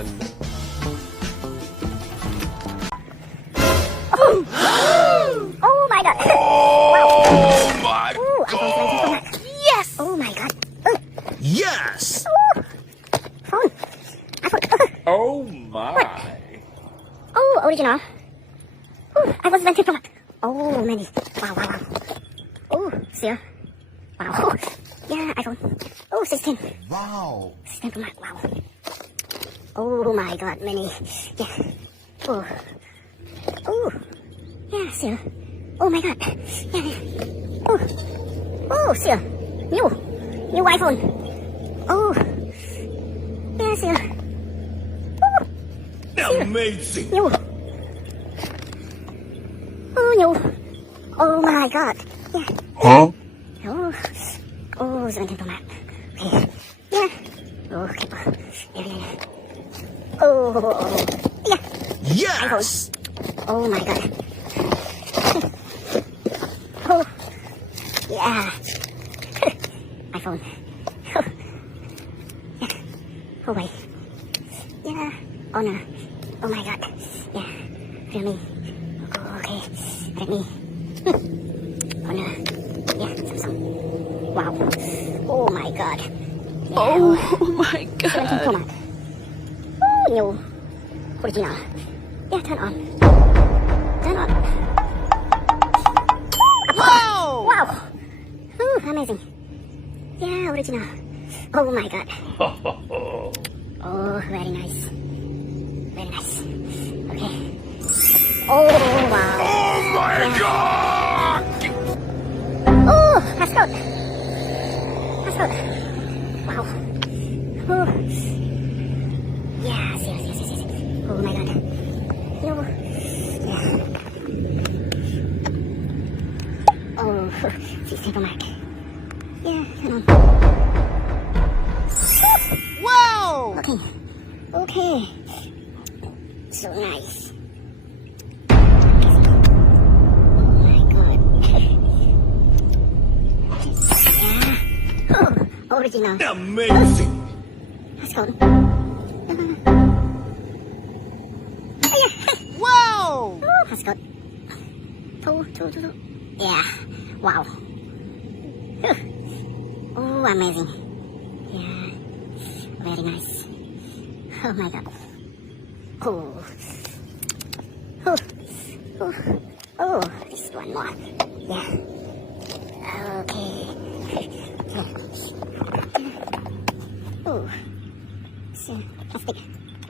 مثلا. Oh my god. Oh my god. Yes. Oh my god. Yes. Phone. iPhone. Oh my. Oh, original. iPhone 17 Pro Max. Oh, many. Wow, wow, wow. Oh, see. Wow. Yeah, iPhone. Oh, 16. Wow. 16 Pro Max. Wow. Oh my god, many. Yeah. Oh. Oh. Yeah, see. Oh my god. Yeah, yeah. Oh. Oh, see. New iPhone. Oh. Yeah, see. Oh. Amazing. New. Oh, new. Oh my god. Yeah. Huh? Oh. Oh, 17 Pro Max. Okay. Yeah. Oh, okay. Yeah, yeah, yeah. Oh. Yeah. Yes. Oh my god. Oh. Yeah. iPhone. Oh. Yeah. Oh wait. Yeah. Oh no. Oh my god. Yeah. Really. Oh, okay. Redmi. Oh no. Yeah. Samsung. Wow. Oh my god. Yeah. Oh my 17 Pro god. Max. Oh, new. Original. Yeah, turn on. Turn on. Wow! Wow. Ooh, amazing. Yeah, original. Oh my god. Oh, very nice. Very nice. Okay. Oh, wow. Oh my God. Oh, passcode. Passcode. Wow. Oh. Yes, yes, yes, yes, yes. Oh my god. No. Yeah. Oh, 16 Pro Max. Yeah, turn on. Wow! Okay. Okay. So nice. Oh my god. Yeah. Oh, original. Amazing. Let's go. Wow! Oh, let's go. Two. Yeah. Wow. Oh, amazing. Yeah. Very nice. Oh my god. Oh. Oh. Oh. Oh, this one more. Yeah. Okay. Oh. So, plastic.